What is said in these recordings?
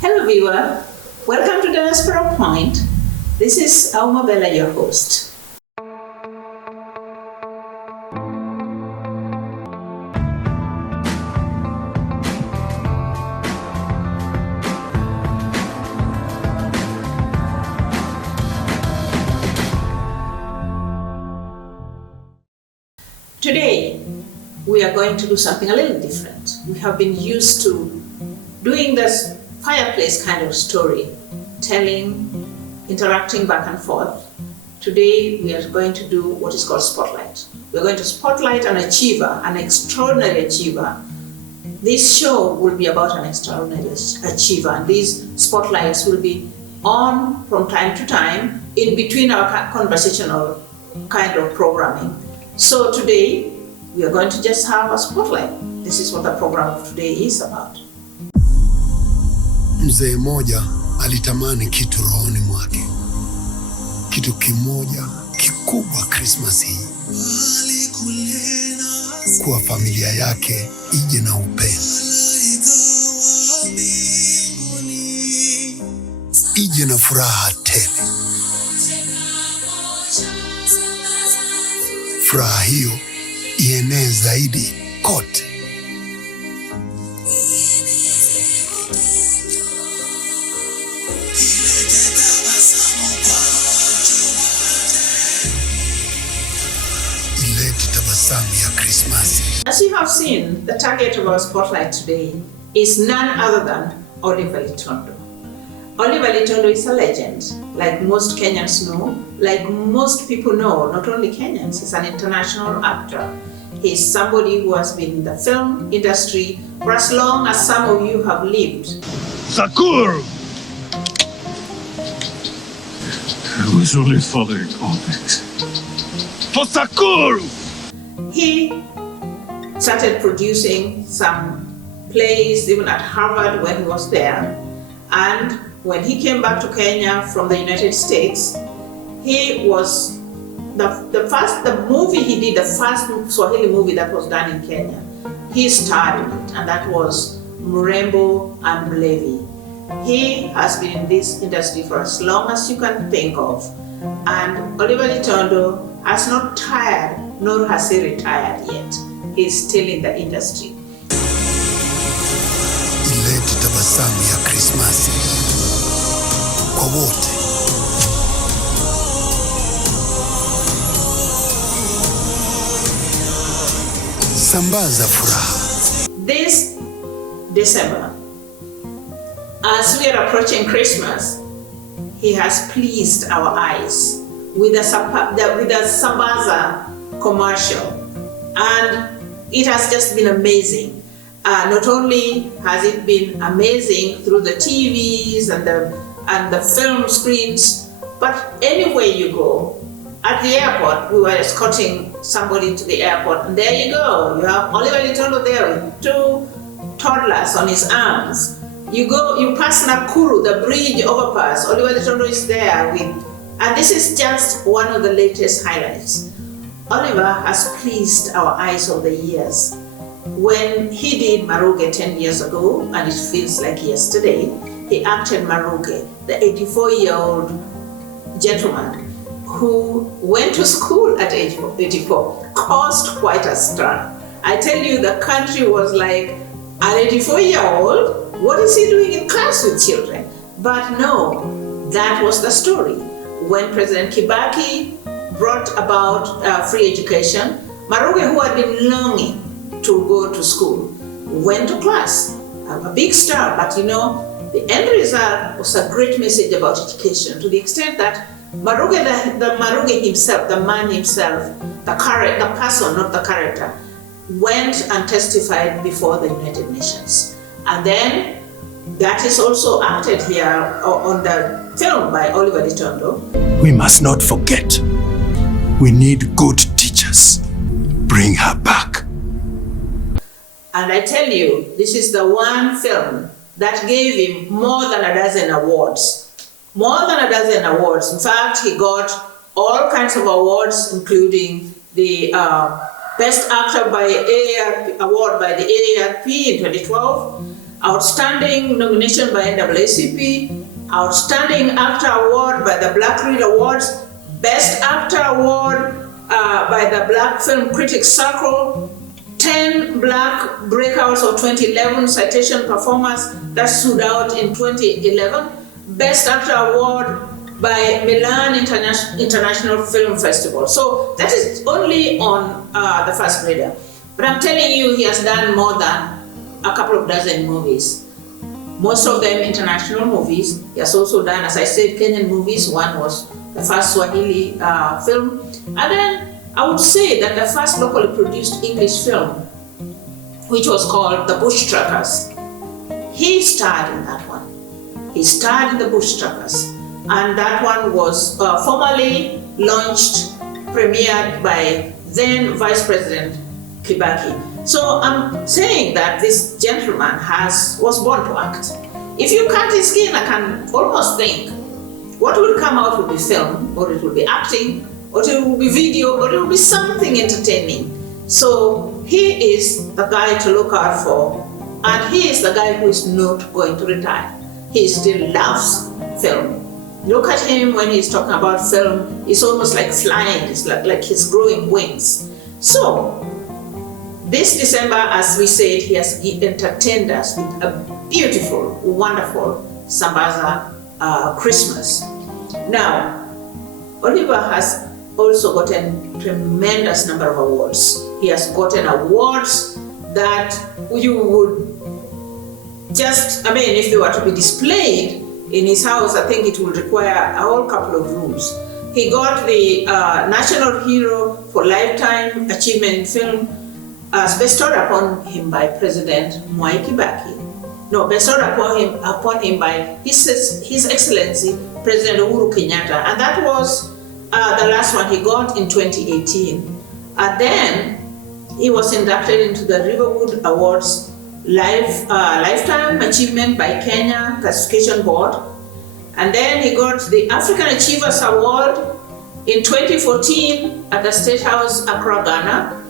Hello viewer, welcome to Diaspora Point. This is Auma Bella, your host. Today, we are going to do something a little different. We have been used to doing this fireplace kind of story, telling, interacting back and forth. Today, we are going to do what is called spotlight. We're going to spotlight an achiever, an extraordinary achiever. This show will be about an extraordinary achiever, and these spotlights will be on from time to time in between our conversational kind of programming. So today, we are going to just have a spotlight. This is what the program of today is about. Mzee mmoja alitamani kitu rohoni mwake. Kitu kimoja kikubwa Christmas hii. Kuwa familia yake ije na upendo. Ije na furaha tele. Furaha hiyo ienee zaidi kote. As you have seen, the target of our spotlight today is none other than Oliver Litondo. Oliver Litondo is a legend, like most Kenyans know, like most people know, not only Kenyans, he's an international actor. He's somebody who has been in the film industry for as long as some of you have lived. Sakuru! I was only following orders. For Sakuru! He started producing some plays even at Harvard when he was there, and when he came back to Kenya from the United States, he was the movie he did, the first Swahili movie that was done in Kenya, he starred in it, and that was Mrembo and Mlevi. He has been in this industry for as long as you can think of, and Oliver Litondo has not tired, nor has he retired yet. He's still in the industry. Ilete tabasamu ya Krismasi kwa wote. Sambaza furaha. This December, as we are approaching Christmas, he has pleased our eyes with a Sambaza commercial, and it has just been amazing. Not only has it been amazing through the TVs and the film screens, but anywhere you go. At the airport, we were escorting somebody to the airport, and there you go. You have Oliver Litondo there with two toddlers on his arms. You pass Nakuru, the bridge overpass. Oliver Litondo is there and this is just one of the latest highlights. Oliver has pleased our eyes over the years. When he did Maruge 10 years ago, and it feels like yesterday, he acted Maruge, the 84-year-old gentleman who went to school at age 84, caused quite a stir. I tell you, the country was like, an 84-year-old, what is he doing in class with children? But no, that was the story. When President Kibaki brought about free education, Maruge, who had been longing to go to school, went to class. A big star, but you know, the end result was a great message about education, to the extent that Maruge, the Maruge himself, the man himself, the person, not the character, went and testified before the United Nations. And then that is also acted here on the film by Oliver Litondo. We must not forget. We need good teachers. Bring her back. And I tell you, this is the one film that gave him more than a dozen awards. More than a dozen awards. In fact, he got all kinds of awards, including the Best Actor by award by the AARP in 2012, Outstanding nomination by NAACP, Outstanding Actor Award by the Black Reel Awards, Best Actor Award by the Black Film Critics Circle, 10 Black Breakouts of 2011 citation performers that stood out in 2011, Best Actor Award by Milan International Film Festival. So that is only on the first grader. But I'm telling you, he has done more than a couple of dozen movies. Most of them international movies. He has also done, as I said, Kenyan movies. One was the first Swahili film. And then I would say that the first locally produced English film, which was called The Bush Trackers, he starred in that one. He starred in The Bush Trackers. And that one was formally launched, premiered by then Vice President Kibaki. So I'm saying that this gentleman was born to act. If you cut his skin, I can almost think what will come out will be film, or it will be acting, or it will be video, or it will be something entertaining. So he is the guy to look out for, and he is the guy who is not going to retire. He still loves film. Look at him when he's talking about film. It's almost like flying. It's like he's growing wings. So this December, as we said, he has entertained us with a beautiful, wonderful Sambaza Christmas. Now, Oliver has also gotten tremendous number of awards. He has gotten awards that you would just, if they were to be displayed in his house, I think it would require a whole couple of rooms. He got the National Hero for Lifetime Achievement in Film, bestowed upon him by President Mwai Kibaki. No, bestowed upon him by His Excellency President Uhuru Kenyatta, and that was the last one he got in 2018. And then he was inducted into the Riverwood Awards Lifetime Achievement by Kenya Classification Board, and then he got the African Achievers Award in 2014 at the State House, Accra, Ghana.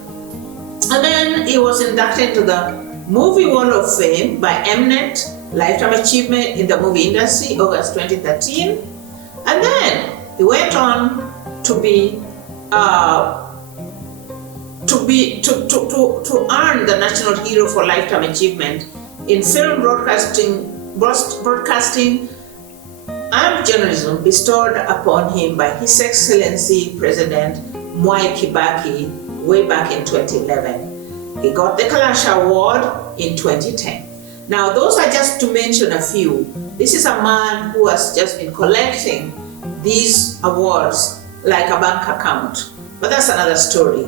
And then he was inducted into the Movie Wall of Fame by Mnet, Lifetime Achievement in the Movie Industry, August 2013. And then he went on to earn the National Hero for Lifetime Achievement in Film Broadcasting and Journalism, bestowed upon him by His Excellency President Mwai Kibaki way back in 2011. He got the Kalasha Award in 2010. Now, those are just to mention a few. This is a man who has just been collecting these awards like a bank account, but that's another story.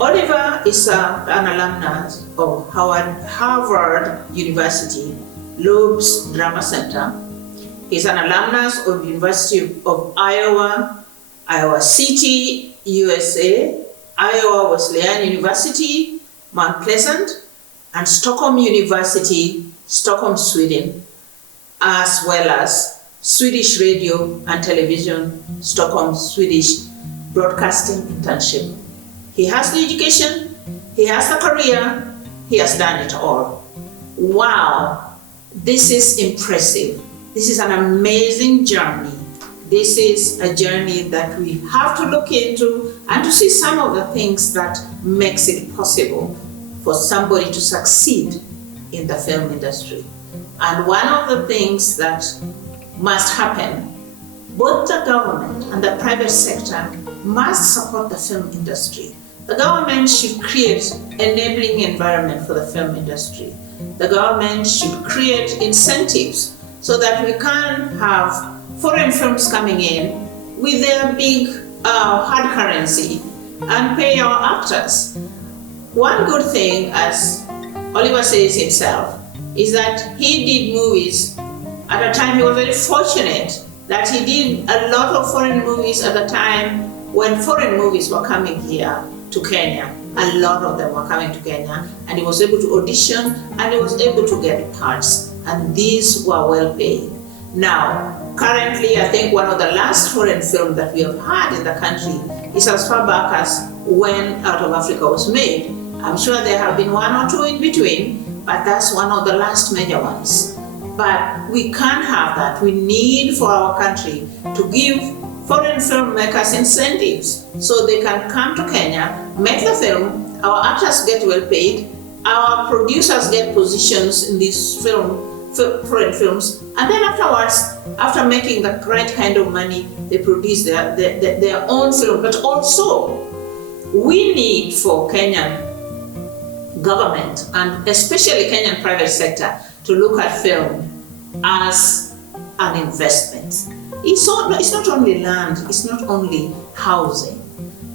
Oliver is an alumnus of Harvard University Loeb's Drama Center. He's an alumnus of University of Iowa, Iowa City, USA, Iowa Wesleyan University, Mount Pleasant, and Stockholm University, Stockholm, Sweden, as well as Swedish Radio and Television, Stockholm, Swedish Broadcasting Internship. He has the education, he has the career, he has done it all. Wow, this is impressive. This is an amazing journey. This is a journey that we have to look into and to see some of the things that makes it possible for somebody to succeed in the film industry. And one of the things that must happen, both the government and the private sector must support the film industry. The government should create an enabling environment for the film industry. The government should create incentives so that we can have foreign films coming in with their big hard currency and pay our actors. One good thing, as Oliver says himself, is that he did movies at a time. He was very fortunate that he did a lot of foreign movies at the time when foreign movies were coming here to Kenya. A lot of them were coming to Kenya, and he was able to audition and he was able to get parts, and these were well paid. Now, currently, I think one of the last foreign films that we have had in the country is as far back as When Out of Africa was made. I'm sure there have been one or two in between, but that's one of the last major ones. But we can't have that. We need for our country to give foreign filmmakers incentives so they can come to Kenya, make the film, our actors get well paid, our producers get positions in these foreign films, and then afterwards, after making the right kind of money, they produce their own film. But also, we need for Kenyan government, and especially Kenyan private sector, to look at film as an investment. It's not only land, it's not only housing.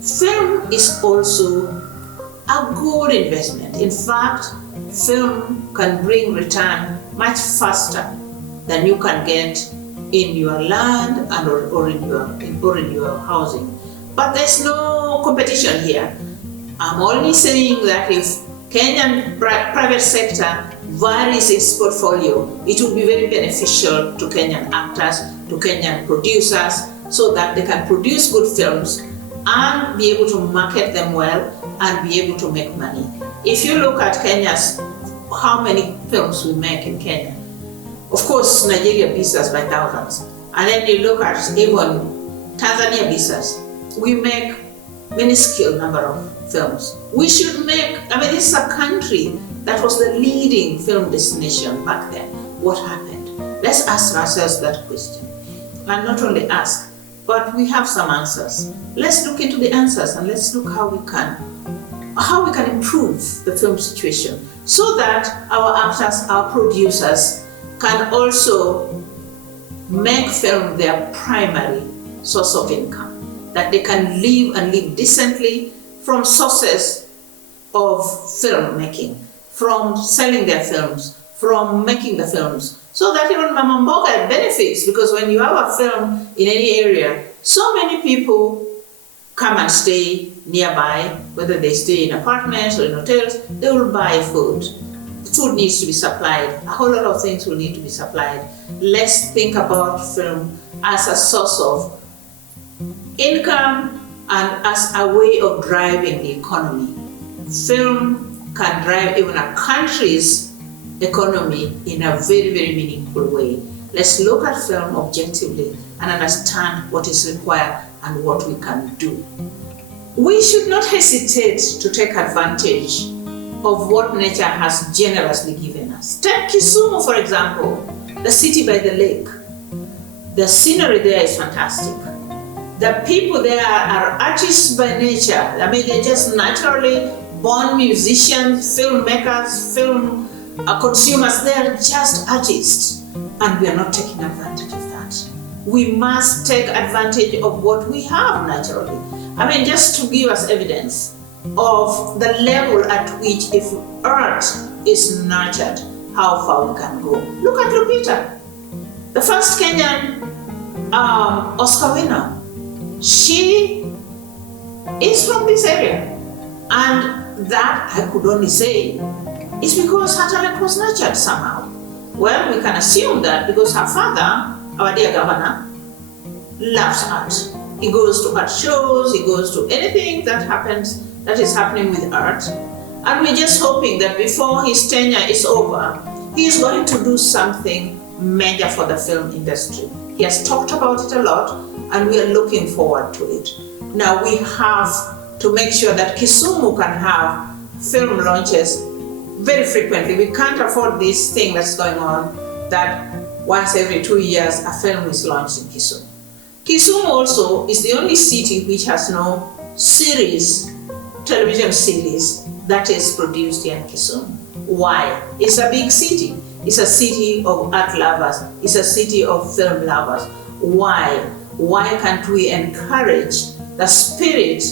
Film is also a good investment. In fact, film can bring return much faster than you can get in your land and or in your housing. But there's no competition here. I'm only saying that if Kenyan private sector varies its portfolio, it will be very beneficial to Kenyan actors, to Kenyan producers, so that they can produce good films and be able to market them well and be able to make money. If you look at Kenya's, how many films we make in Kenya, of course Nigeria beats us by thousands, and then you look at even Tanzania beats us. We make minuscule number of films. We should make, this is a country that was the leading film destination back then. What happened? Let's ask ourselves that question. And not only ask, but we have some answers. Let's look into the answers and let's look how we can improve the film situation so that our actors, our producers can also make film their primary source of income, that they can live and live decently from sources of filmmaking, from selling their films, from making the films, so that even Mama Mboga benefits, because when you have a film in any area, so many people come and stay nearby, whether they stay in apartments or in hotels, they will buy food. Food needs to be supplied. A whole lot of things will need to be supplied. Let's think about film as a source of income and as a way of driving the economy. Film can drive even a country's economy in a very, very meaningful way. Let's look at film objectively and understand what is required and what we can do. We should not hesitate to take advantage of what nature has generously given us. Take Kisumu, for example, the city by the lake. The scenery there is fantastic. The people there are artists by nature. They're just naturally born musicians, filmmakers, film consumers. They're just artists. And we are not taking advantage of that. We must take advantage of what we have naturally. Just to give us evidence of the level at which, if art is nurtured, how far we can go. Look at Lupita, the first Kenyan Oscar winner. She is from this area, and that I could only say is because her talent was nurtured somehow. Well, we can assume that because her father, our dear governor, loves art. He goes to art shows, he goes to anything that is happening with art. And we're just hoping that before his tenure is over, he is going to do something major for the film industry. He has talked about it a lot, and we are looking forward to it. Now we have to make sure that Kisumu can have film launches very frequently. We can't afford this thing that's going on, that once every 2 years a film is launched in Kisumu. Kisumu also is the only city which has no television series that is produced here in Kisumu. Why? It's a big city. It's a city of art lovers. It's a city of film lovers. Why? Why can't we encourage the spirit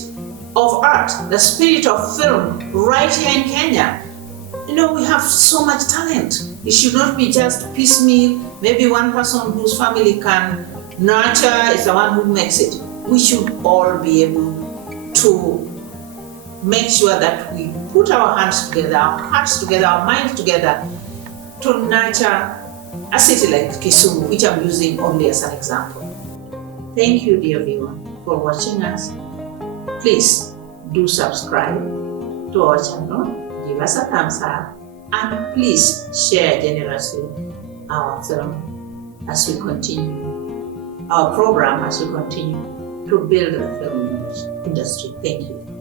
of art, the spirit of film right here in Kenya? We have so much talent. It should not be just piecemeal. Maybe one person whose family can nurture is the one who makes it. We should all be able to make sure that we put our hands together, our hearts together, our minds together to nurture a city like Kisumu, which I'm using only as an example. Thank you, dear viewer, for watching us. Please do subscribe to our channel, give us a thumbs up, And please share generously our film as we continue, our program as we continue to build the film industry. Thank you.